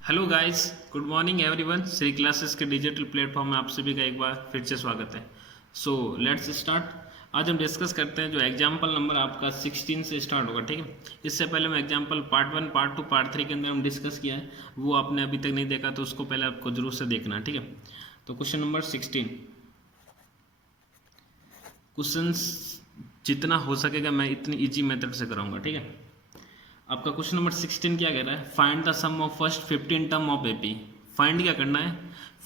Hello guys, good morning everyone. Shri classes के digital platform में आप सभी का एक बार फिर से स्वागत है। So let's start. आज हम डिस्कस करते हैं जो एग्जाम्पल नंबर आपका 16 से स्टार्ट होगा, ठीक है। इससे पहले हम एग्जाम्पल पार्ट 1, पार्ट 2, पार्ट 3 के अंदर हम डिस्कस किया है, वो आपने अभी तक नहीं देखा तो उसको पहले आपको जरूर से देखना है, ठीक है। तो क्वेश्चन नंबर 16, क्वेश्चन जितना हो सकेगा मैं इतनी ईजी मेथड से कराऊंगा, ठीक है। आपका क्वेश्चन नंबर 16 क्या कह रहा है? Find the sum of first 15 term of AP. Find क्या करना है?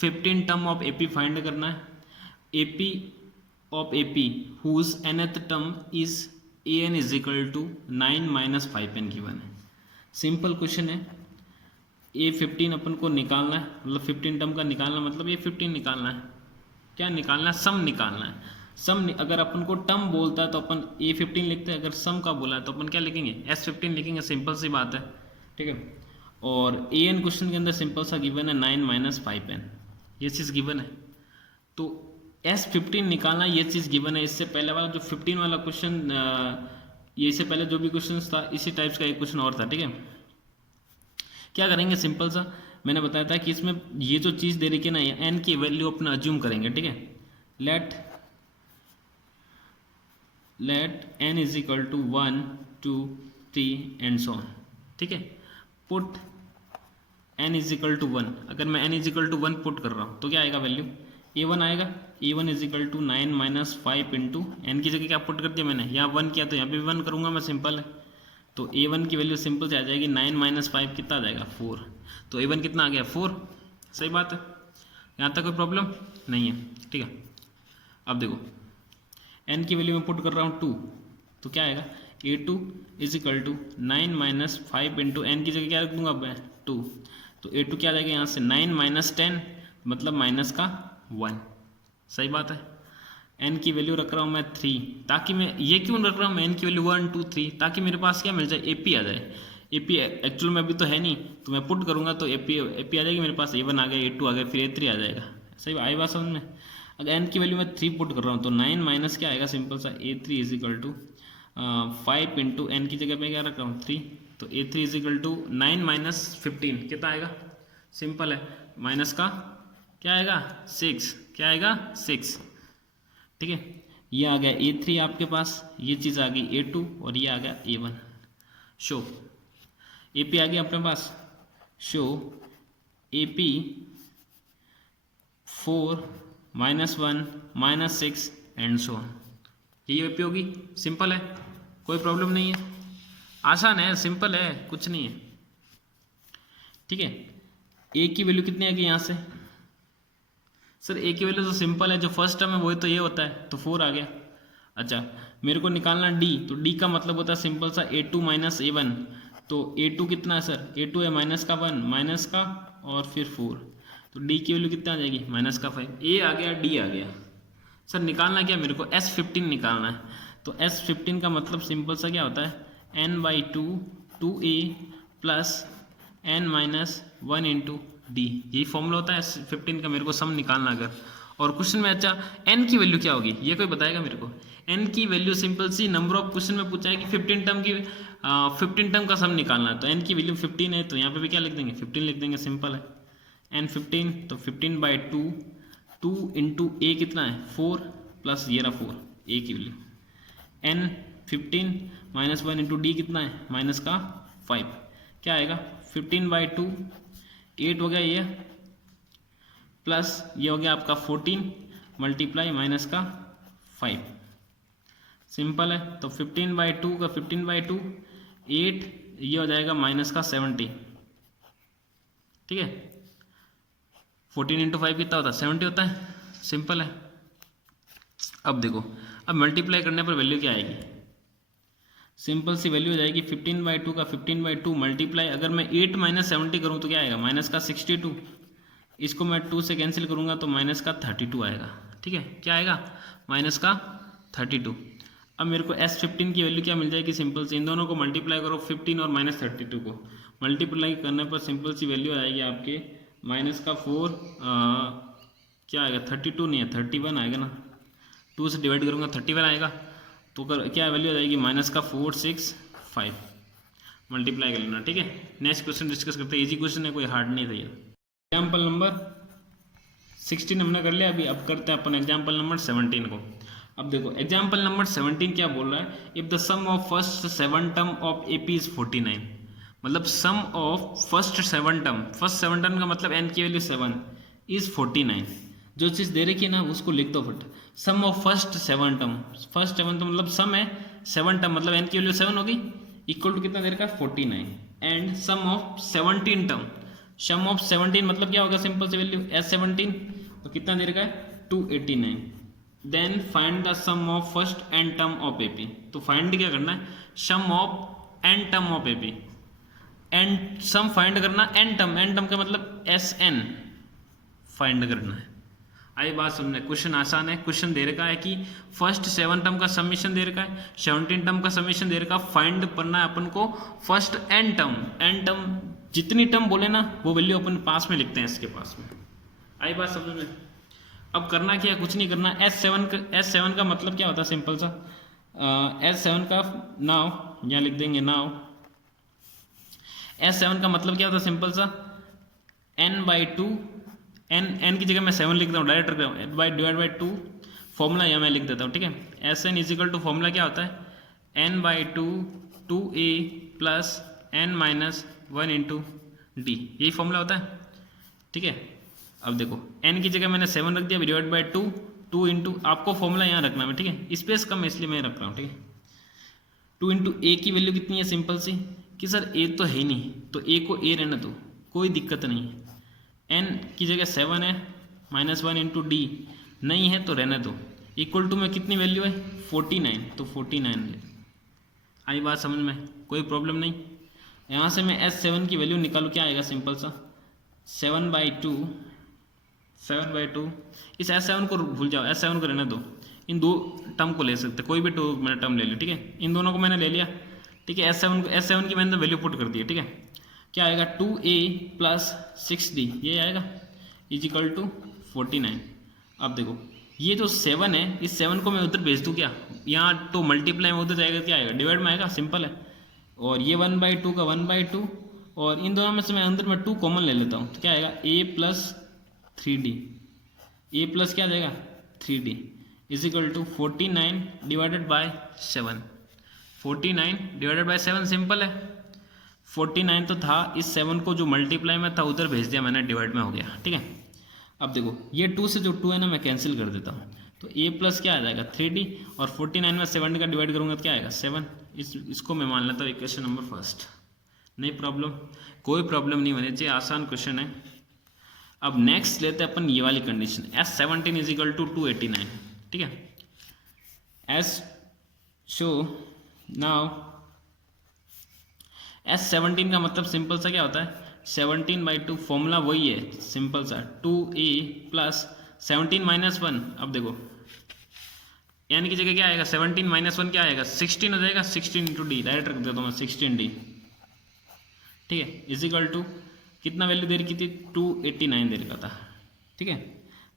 15 टर्म ऑफ एपी फाइंड करना है। AP of AP whose nth term is an is equal to 9 minus 5n given है। सिंपल क्वेश्चन है। ए 15 अपन को निकालना है, मतलब 15 टर्म का निकालना, मतलब ये 15 निकालना है। क्या निकालना है? सम निकालना है। सम अगर अपन को टर्म बोलता है तो अपन A15 लिखते हैं, अगर सम का बोला है तो अपन क्या लिखेंगे? S15 लिखेंगे। सिंपल सी बात है, ठीक है। और an क्वेश्चन के अंदर सिंपल सा गिवन है 9 माइनस 5n, ये चीज़ गिवन है। तो S15 निकालना, ये चीज़ गिवन है। इससे पहले वाला जो 15 वाला क्वेश्चन, ये इससे पहले जो भी क्वेश्चन था इसी टाइप्स का एक क्वेश्चन और था, ठीक है। क्या करेंगे? सिंपल सा मैंने बताया था कि इसमें ये जो चीज़ दे रखी है ना, एन की वैल्यू अपना अज्यूम करेंगे, ठीक है। Let n is equal to 1 2 3 and so on, ठीक है। Put n is equal to 1। अगर मैं n is equal to 1 put कर रहा हूँ तो क्या आएगा? वैल्यू A1 आएगा। A1 is equal to 9 minus 5 into n की जगह क्या पुट कर दिया मैंने? यहाँ 1 किया तो यहाँ पे 1 करूँगा मैं, सिंपल है। तो A1 की वैल्यू सिंपल से आ जाएगी 9 माइनस 5 कितना आ जाएगा? 4। तो A1 कितना आ गया? 4। सही बात है, यहाँ तक कोई प्रॉब्लम नहीं है, ठीक है। अब देखो n की वैल्यू में पुट कर रहा हूँ 2, तो क्या आएगा? A2 is equal to 9 minus 5 into n की जगह क्या रख दूंगा मैं? 2। तो A2 क्या आ जाएगा यहाँ से? 9 माइनस 10, मतलब माइनस का 1। सही बात है। n की वैल्यू रख रहा हूँ मैं 3, ताकि मैं ये क्यों रख रहा हूँ मैं n की वैल्यू 1 2 3? ताकि मेरे पास क्या मिल जाए? AP आ जाए। AP एक्चुअल में अभी तो है नहीं, तो मैं पुट करूँगा तो AP आ जाएगी मेरे पास। A1 आ गया, A2 आ गया, फिर A3 आ जाएगा। सही आई बात समझ में? अगर n की वैल्यू मैं 3 पुट कर रहा हूँ तो 9 माइनस क्या आएगा? सिंपल सा A3 is equal to 5 into n की जगह पे क्या रख रहा हूँ? 3। तो A3 is equal to 9 minus 15 कितना आएगा? सिंपल है, माइनस का क्या आएगा? 6। क्या आएगा? 6, ठीक है। ये आ गया A3 आपके पास, ये चीज़ आ गई A2 और ये आ गया A1। शो AP आ गया अपने पास। Show AP 4 minus 1 minus 6 and so on. ये AP होगी। सिंपल है, कोई प्रॉब्लम नहीं है, आसान है, सिंपल है, कुछ नहीं है, ठीक है। A की वैल्यू कितनी आएगी यहाँ से? सर A की वैल्यू तो सिंपल है, जो फर्स्ट टर्म है वही तो ये होता है, तो 4 आ गया। अच्छा, मेरे को निकालना D, तो D का मतलब होता है सिंपल सा A2 माइनस A1। तो A2 कितना है सर? A2 है माइनस का 1, माइनस का और फिर 4, तो D की वैल्यू कितना आ जाएगी? माइनस का 5। A आ गया, D आ गया। सर निकालना क्या मेरे को? S15 निकालना है। तो S15 का मतलब सिंपल सा क्या होता है? n/2 2A plus n minus 1 into D, यही फॉर्मूला होता है S15 का, मेरे को सम निकालना अगर। और क्वेश्चन में अच्छा n की वैल्यू क्या होगी ये कोई बताएगा मेरे को? n की वैल्यू सिंपल सी, नंबर ऑफ क्वेश्चन में पूछा है कि 15 टर्म की 15 टर्म का सम निकालना है, तो n की वैल्यू 15 है, तो यहाँ पे भी क्या लिख देंगे? 15 लिख देंगे, सिंपल है। n15 तो 15/2, 2 इंटू A कितना है? 4 प्लस ये रहा 4 A की value. n15 minus 1 into D कितना है? माइनस का 5। क्या आएगा? 15/2, 8 हो गया ये, प्लस ये हो गया आपका 14 मल्टीप्लाई माइनस का 5। सिंपल है। तो 15/2 का 15/2 8, ये हो जाएगा माइनस का 70, ठीक है। 14 इंटू 5 कितना होता है? 70 होता है, सिंपल है। अब देखो, अब मल्टीप्लाई करने पर वैल्यू क्या आएगी? सिंपल सी वैल्यू हो जाएगी 15/2 का 15/2 मल्टीप्लाई, अगर मैं 8 माइनस 70 करूँ तो क्या आएगा? माइनस का 62। इसको मैं 2 से कैंसिल करूँगा तो माइनस का 32 आएगा, ठीक है। क्या आएगा? माइनस का 32। अब मेरे को S15 की वैल्यू क्या मिल जाएगी? सिंपल सी इन दोनों को मल्टीप्लाई करो, 15 और माइनस 32 को मल्टीप्लाई करने पर सिंपल सी वैल्यू आएगी आपके माइनस का 4, क्या आएगा? 32 नहीं है, 31 आएगा ना, 2 से डिवाइड करूँगा 31 आएगा। तो क्या वैल्यू आ जाएगी? माइनस का 4 6 5, मल्टीप्लाई कर लेना, ठीक है। नेक्स्ट क्वेश्चन डिस्कस करते हैं, इजी क्वेश्चन है, कोई हार्ड नहीं था ये। एग्जाम्पल नंबर 16 हमने कर लिया, अभी अब करते हैं अपन एग्जाम्पल नंबर 17 को। अब देखो एग्जाम्पल नंबर 17 क्या बोल रहा है, if the sum of first 7 term of AP is 49, मतलब sum of first 7 term, first 7 term का मतलब एन की वैल्यू 7 इज 49। जो चीज़ दे रखी है ना उसको लिख दो फट, sum of first 7 term, first 7 term मतलब सम है 7 टर्म मतलब एन की वैल्यू 7 होगी, इक्वल टू कितना दे रखा है 49, and sum of 17 term, sum of 17 मतलब क्या होगा, सिंपल से वैल्यू एस 17 तो कितना दे रखा है 289। Then find the sum of first n term of AP, तो फाइंड क्या करना है, sum of n term of AP, n sum find करना एन टर्म, एन टर्म का मतलब एस एन फाइंड करना है। आई बात समझे, क्वेश्चन आसान है, क्वेश्चन दे रखा है कि फर्स्ट 7 टर्म का समीशन दे रखा है, 17 टर्म का समीशन दे रखा है, फाइंड करना है अपन को first n term, n term जितनी टर्म बोले ना वो वैल्यू अपन पास में लिखते हैं इसके पास में। आई बात समझ में। अब करना क्या है, कुछ नहीं करना, S7 का मतलब क्या होता है, सिंपल सा S7 का नाउ यहाँ लिख देंगे, नाउ S7 का मतलब क्या होता है, सिंपल सा n/2, n की जगह मैं 7 लिख देता हूँ डायरेक्ट, डिवाइड बाई 2, फॉर्मूला यहाँ मैं लिख देता हूँ, ठीक है। Sn इजिकल टू फॉर्मूला क्या होता है, n/2 2a plus n minus 1 into D, यही फॉर्मूला होता है, ठीक है। अब देखो n की जगह मैंने 7 रख दिया, डिवाइड बाई 2 इंटू, आपको फॉर्मूला यहाँ रखना है, ठीक है, स्पेस कम है इसलिए मैं रख रहा हूँ, ठीक है। 2 इंटू ए की वैल्यू कितनी है, सिंपल सी कि सर ए तो है ही नहीं, तो ए को ए रहना दो, कोई दिक्कत नहीं है। n की जगह 7 है, -1 इंटू डी नहीं है तो रहने दो, इक्वल टू में कितनी वैल्यू है 49, तो 49 ले। आई बात समझ में, कोई प्रॉब्लम नहीं। यहाँ से मैं S7 की वैल्यू निकालूँ, क्या आएगा, सिंपल सा 7/2, इस S7 को भूल जाओ, S7 को रहने दो, इन दो टर्म को ले सकते, कोई भी मैंने टर्म ले ली, ठीक है, इन दोनों को मैंने ले लिया, ठीक है। S7 की मैंने वैल्यू पुट कर दी है, ठीक है। क्या आएगा 2a प्लस 6d, ये आएगा इजिकल टू 49। अब देखो ये जो 7 है, इस 7 को मैं उधर भेज दूँ क्या, यहाँ तो मल्टीप्लाई में उधर जाएगा, क्या आएगा डिवाइड में आएगा, सिंपल है। और ये 1/2 का 1/2, और इन दोनों में से मैं अंदर में 2 कॉमन ले लेता हूँ, तो क्या आएगा a plus 3d, a plus क्या देगा 3d equal to 49 divided by 7, 49 divided by 7 simple है, 49 तो था, इस 7 को जो मल्टीप्लाई में था उधर भेज दिया मैंने, डिवाइड में हो गया, ठीक है। अब देखो ये 2 से जो 2 है ना मैं कैंसिल कर देता हूँ, तो a प्लस क्या आ जाएगा 3d, और 49 में 7 का डिवाइड करूँगा तो क्या आएगा 7, इसको मैं मान लेता हूँ इक्वेशन नंबर फर्स्ट। नहीं प्रॉब्लम, कोई प्रॉब्लम नहीं होनी चाहिए, आसान क्वेश्चन है। अब नेक्स्ट लेते हैं अपन ये वाली कंडीशन, S17 इजिकल टू 289, ठीक है। शो नाउ S17 का मतलब सिंपल सा क्या होता है, 17/2, फॉर्मूला वही है सिंपल सा 2a प्लस 17 माइनस 1। अब देखो n की जगह क्या आएगा 17 माइनस 1 क्या आएगा 16 हो जाएगा, 16 इंटू डी डायरेक्ट रख देता हूँ मैं 16d, ठीक है, इजिकल टू कितना वैल्यू दे रखी थी 289 दे रखा था, ठीक है।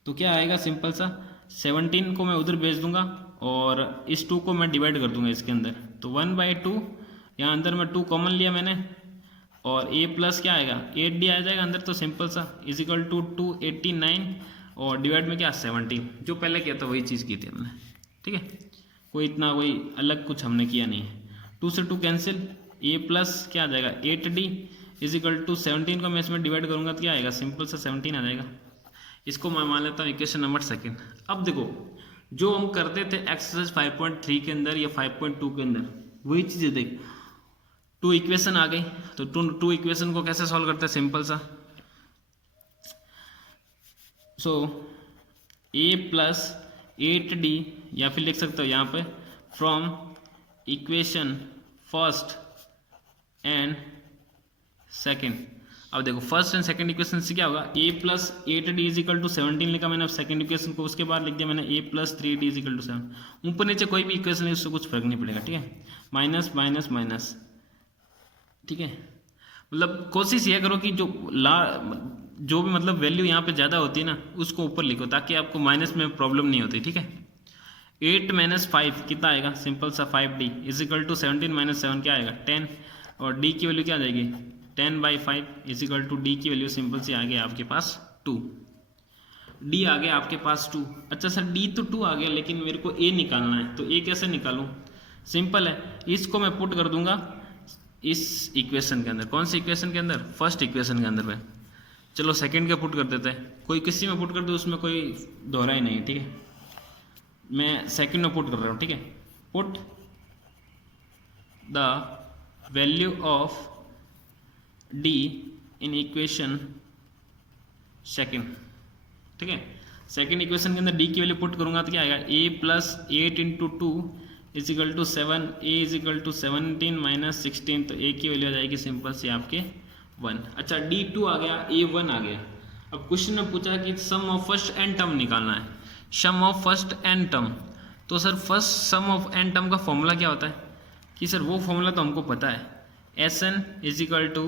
तो क्या आएगा सिंपल सा 17 को मैं उधर भेज दूंगा और इस 2 को मैं डिवाइड कर दूंगा इसके अंदर, तो 1/2, यहाँ अंदर में 2 कॉमन लिया मैंने, और a प्लस क्या आएगा 8d आ जाएगा अंदर, तो सिंपल सा इजिकल टू 289 और डिवाइड में क्या 17, जो पहले किया था वही चीज़ की थी हमने, ठीक है। कोई इतना कोई अलग कुछ हमने किया नहीं है, 2 से 2 कैंसिल, a प्लस क्या आ जाएगा 8d इजिकल टू 17 को मैं इसमें डिवाइड करूँगा तो क्या आएगा सिंपल सा 17 आ जाएगा। इसको मैं मान लेता हूँ इक्वेशन नंबर 2। अब देखो जो हम करते थे एक्सरसाइज 5.3 के अंदर या 5.2 के अंदर वही चीज़ें देख, 2 इक्वेशन आ गई, तो 2 इक्वेशन को कैसे सॉल्व करते हैं, सिंपल सा सो a प्लस 8d, या फिर लिख सकते हो यहाँ पे from equation first and second. अब देखो फर्स्ट एंड सेकंड इक्वेशन से क्या होगा, a plus 8d is equal to 17 लिखा मैंने, अब सेकंड इक्वेशन को उसके बाद लिख दिया मैंने a plus 3d equal to 7, ऊपर नीचे कोई भी इक्वेशन है उससे कुछ फर्क नहीं पड़ेगा, ठीक है, माइनस माइनस माइनस, ठीक है। मतलब कोशिश ये करो कि जो भी मतलब वैल्यू यहाँ पे ज़्यादा होती है ना उसको ऊपर लिखो ताकि आपको माइनस में प्रॉब्लम नहीं होती, ठीक है। 8 - 5 कितना आएगा, सिंपल सा 5d इजिकल टू 17 - 7 क्या आएगा 10, और डी की वैल्यू क्या आ जाएगी 10/5 इजिकल टू डी की वैल्यू सिंपल सी आ गई आपके पास 2। डी आ गया आपके पास 2। अच्छा सर डी तो 2 आ गया लेकिन मेरे को ए निकालना है, तो ए कैसे निकालूं? सिंपल है, इसको मैं पुट कर दूंगा इस इक्वेशन के अंदर। कौन सी इक्वेशन के अंदर? फर्स्ट इक्वेशन के अंदर में। चलो सेकंड का पुट कर देते हैं, कोई किसी में पुट कर दो, उसमें कोई दोहरा ही नहीं है, ठीक है। मैं सेकंड में पुट कर रहा हूँ, ठीक है। Put the value of D in equation second, ठीक है। सेकंड इक्वेशन के अंदर डी की वैल्यू पुट करूंगा तो क्या आएगा a plus 8 into 2 is equal to 7, a is equal to 17 minus 16, तो a की वैल्यू आ जाएगी सिंपल से आपके 1। अच्छा d2 आ गया, a1 आ गया। अब क्वेश्चन में पूछा कि sum of first n term निकालना है, sum of first n term. तो sir first sum of n term का फॉर्मूला क्या होता है? कि सर वो फॉर्मूला तो हमको पता है, Sn is equal to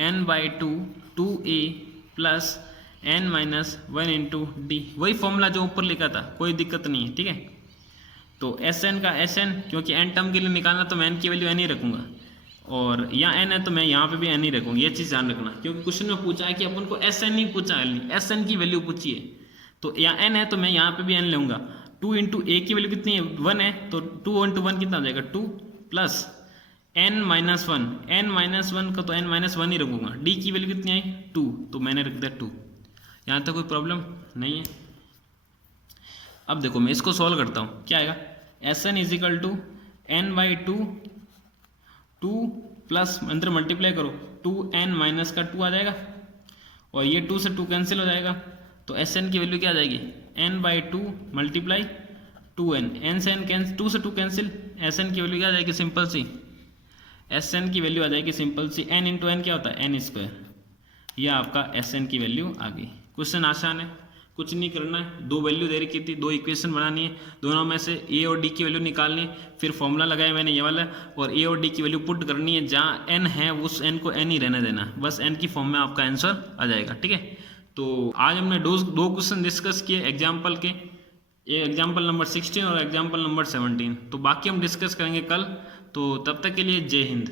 n/2 2a plus n-1 into d, वही फॉर्मूला जो ऊपर लिखा था, कोई दिक्कत नहीं है, ठीक है। तो Sn का Sn, क्योंकि n टर्म के लिए निकालना तो मैं n की वैल्यू n ही रखूँगा, और यहाँ n है तो मैं यहाँ पे भी n ही रखूँगा, ये चीज़ ध्यान रखना। क्योंकि क्वेश्चन में पूछा है कि अपन को Sn ही पूछा है, Sn की वैल्यू पूछी है, तो यहाँ n है तो मैं यहाँ पे भी n लूँगा। 2 इंटू ए की वैल्यू कितनी है 1 है, तो 2 इंटू 1 कितना हो जाएगा 2 प्लस n-1, n-1 का तो n-1 ही रखूँगा। डी की वैल्यू कितनी आई 2, तो मैंने रख दिया 2। यहाँ तक कोई प्रॉब्लम नहीं है। अब देखो मैं इसको सॉल्व करता हूँ, क्या आएगा Sn is equal to n/2 2 plus अंदर मल्टीप्लाई करो 2n माइनस का 2 आ जाएगा, और ये 2 से 2 कैंसिल हो जाएगा, तो Sn की वैल्यू क्या आ जाएगी n/2 मल्टीप्लाई 2n, n से n कैंसिल, 2 से 2 कैंसिल, Sn की वैल्यू क्या आ जाएगी सिंपल सी, Sn की वैल्यू आ जाएगी सिंपल सी n इंटू एन क्या होता है n²। यह आपका Sn की वैल्यू आ गई। क्वेश्चन आसान है, कुछ नहीं करना है, दो वैल्यू दे रखी थी, दो इक्वेशन बनानी है, दोनों में से a और d की वैल्यू निकालनी है, फिर फॉर्मूला लगाया मैंने ये वाला, और a और d की वैल्यू पुट करनी है, जहाँ n है उस n को n ही रहने देना, बस n की फॉर्म में आपका आंसर आ जाएगा, ठीक है। तो आज हमने दो क्वेश्चन डिस्कस किए एग्जाम्पल के, एक एग्जाम्पल नंबर 16 और एग्जाम्पल नंबर 17, तो बाकी हम डिस्कस करेंगे कल। तो तब तक के लिए जय हिंद।